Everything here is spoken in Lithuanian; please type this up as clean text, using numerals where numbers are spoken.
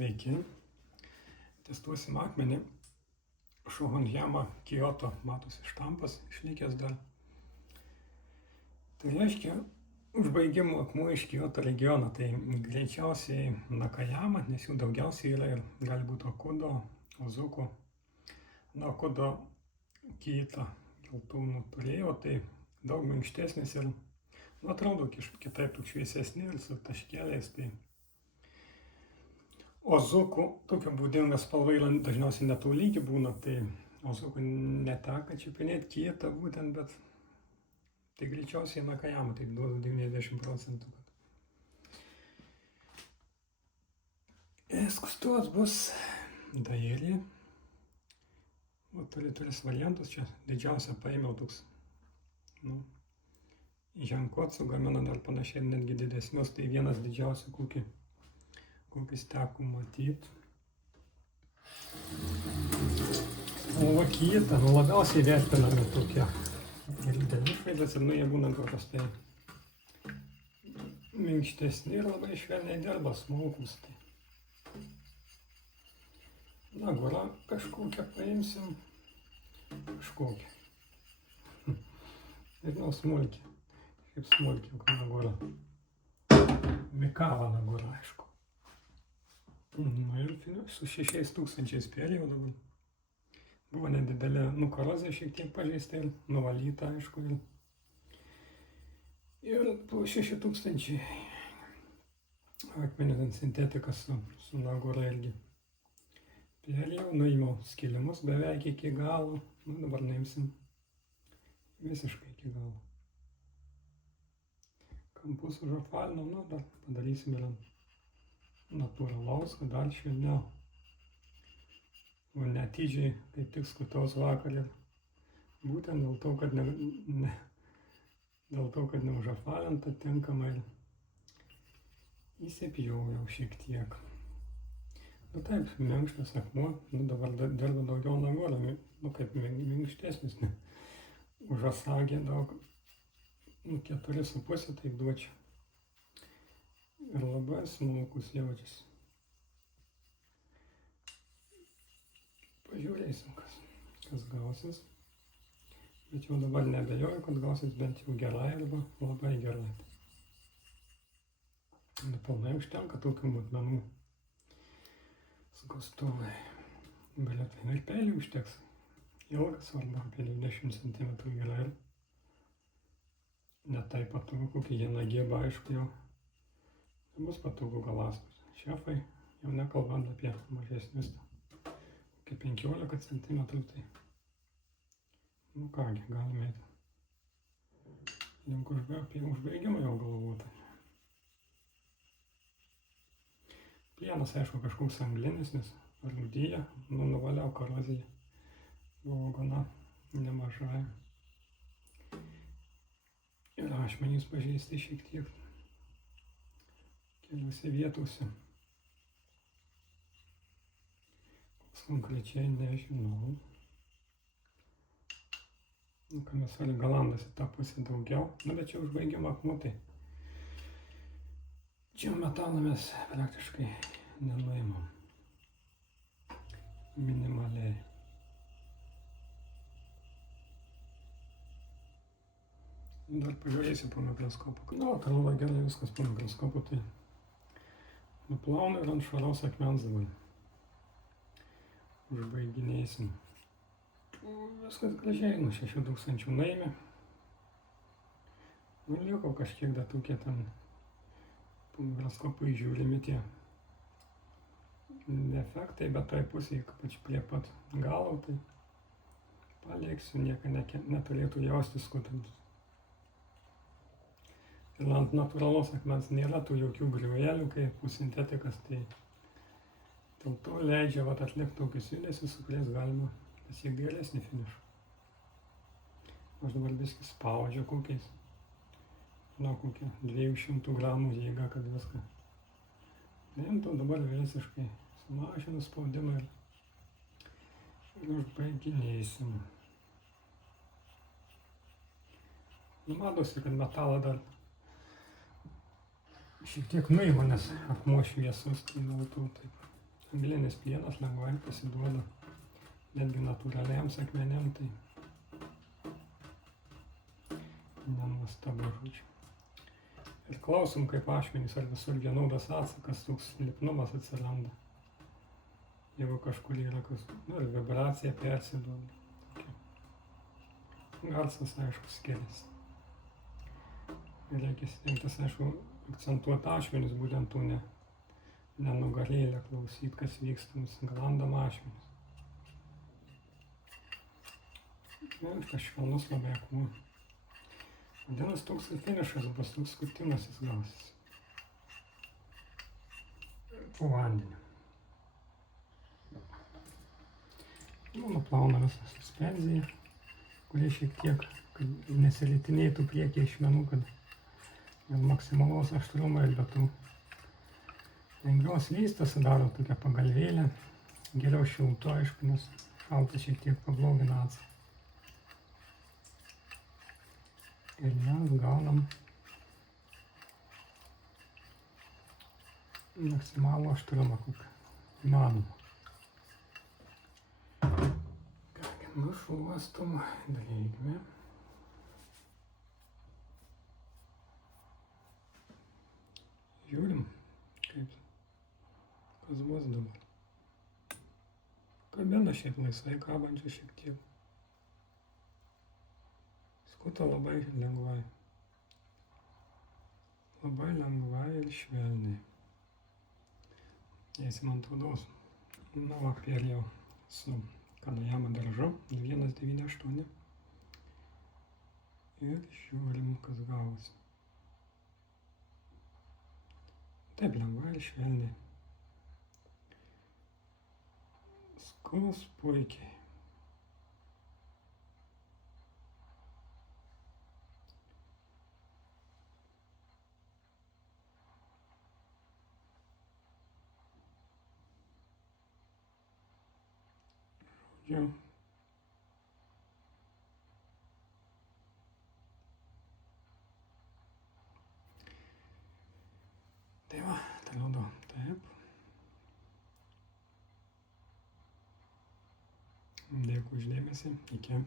Sveiki. Testuosim akmenį. Shogunhama Kyoto, matosi štampas išlikęs dar. Tai reiškia, užbaigimo akmuo iš Kyoto regiono. Tai greičiausiai Nakajama, nes jų daugiausiai yra ir gali būti Okudo, Ozuku. Na, Okudo kitą geltūnų turėjo, tai daug minkštesnis ir atrodo kitaip tų šviesesni ir su taškeliais. Tai Ozuku tokio būdinga spalva yra dažniausiai netolygi būna, tai Ozuku neteka čiupinėti kietą būtent, bet tai greičiausiai Nakajama, taip duoda 90%. Skustuvas bus dailė. O turi tris variantus, čia didžiausia paėmiau toks, ženkotsu gamina dar panašiai netgi didesnius, tai vienas didžiausių kokius teko matyti. O va kitą, labiausiai vertiname tokie dideli išvaizdas ir jie būna paprastai minkštesni ir labai švelniai dirba, smulkus. Na, gora kažkokią paimsim, kažkokią. Nežinau, smulkią, kaip smulkią, kokią gora. Mikava gora, aišku. Na ir su 6000 perėjau dabar. Buvo nedidelė, korozija šiek tiek pažeista ir nuvalyta, aišku. Ir po 6000 akmenį ant sintetikas su nagora irgi. Perėjau, nuėmiau skilimus beveik iki galo, dabar nuimsim visiškai iki galo. Kampus užapvalinau, dar padarysim ir natūralaus, kad dar švelniau. O netidžiai, kaip tik skutaus vakar ir būtent dėl to, kad neužapvalinta tinkamai įsipjoviau šiek tiek. Taip, minkštas akmuo, dabar dirba daugiau nagora, kaip minkštesnis, už asagį daug, 4,5 taip duočiau. Ir labai smulkus jaučiasi. Pažiūrėsim, kas gausis. Bet jau dabar nebejoju, kad gausis bent jau gerai arba labai gerai. Nepilnai užtenka tokių matmenų. Skustuvai. Galėtų ir peilį užteks. Ilgas arba apie 20 cm giliai. Ne taip patogu, kokie jie nagėba, aišku, jau bus patogu galastus. Šefai, jau nekalbant apie mažesnius, kokie 15 cm, tai kągi, galime link apie užbaigimą jau galvoti. Plienas, aišku, kažkoks anglinis, nes rūdyja, nuvaliau koroziją, buvo gana nemažai. Ir ašmenys pažeisti šiek tiek keliose vietose. Koks konkrečiai nežinau. Komisarė galandas į tą pusę daugiau, bet čia užbaigimą akmutai. Čia metalą mes praktiškai nenuimam. Minimaliai. Dar pažiūrėsiu po mikroskopu. Atrodo gerai viskas po mikroskopu, tai nuplaunu ir ant švaraus akmens dabar užbaiginėsim. Viskas gražiai, 6000 nuėmė. Liko kažkiek dar tokie ten po mikroskopui žiūrimi tie defektai, bet toj pusėje, ypač prie pat galo, tai paliksiu, nieko neturėtų jaustis skutantis. Ir ant natūralos akmens nėra tų jokių griuvėlių, kaip sintetikas, tai dėl to leidžia atlikti tokius judesius, su kuriais galima pasiekti geresnį finišą. Aš dabar biskį spaudžiu kokiais, kokia 200 gramų jėga, kad viską paimtų, dabar visiškai sumažinu spaudimą ir užbaiginėsim. Matosi, kad metalą dar šiek tiek nuima, nes akmuo šviesus, tai dėl to taip Anglinis plienas lengvai pasiduoda netgi natūraliams akmenėm, tai nenuostabu, žodžiu. Ir klausom, kaip ašmenys, ar visur vienodas atsakas, toks lipnumas atsiranda. Jeigu kažkur yra kas, ir vibracija persiduoda. Garsas, aišku, skiriasi. Ir reikia stengtis, aišku, akcentuoti ašmenis, būtent tų nenugarėlę klausyti, kas vyksta, nusigalandam ašmenis. Ir tas švelnus labai akmuo. Vadinasi, toks finišas bus, toks skutimasis gausis. Po vandeniu. Nuplauna visą suspenziją, kurie šiek tiek, kad nesiritinėtų priekyje ašmenų, kad dėl maksimalaus aštrumo ir be tų lengviau slysta, sudaro tokią pagalvėlę, geriau šiltu, aišku, nes šaltas šiek tiek pablogina atsargą. Ir mes gaunam maksimalų aštrumą, kokį įmanoma. Kągi, nušluostom drėgmę. Žiūrim, kaip kas bus dabar. Kabina šiaip laisvai kabančią šiek tiek. Skuta labai lengvai. Labai lengvai ir švelniai. Eisim ant odos. Na va, perėjau su Kanayama daržu 198. Ir žiūrim, kas gavosi. Taip lengvai ir švelniai. Skus puikiai. Žodžiu. Tai va, atrodo taip. Dėkui už dėmesį. Iki.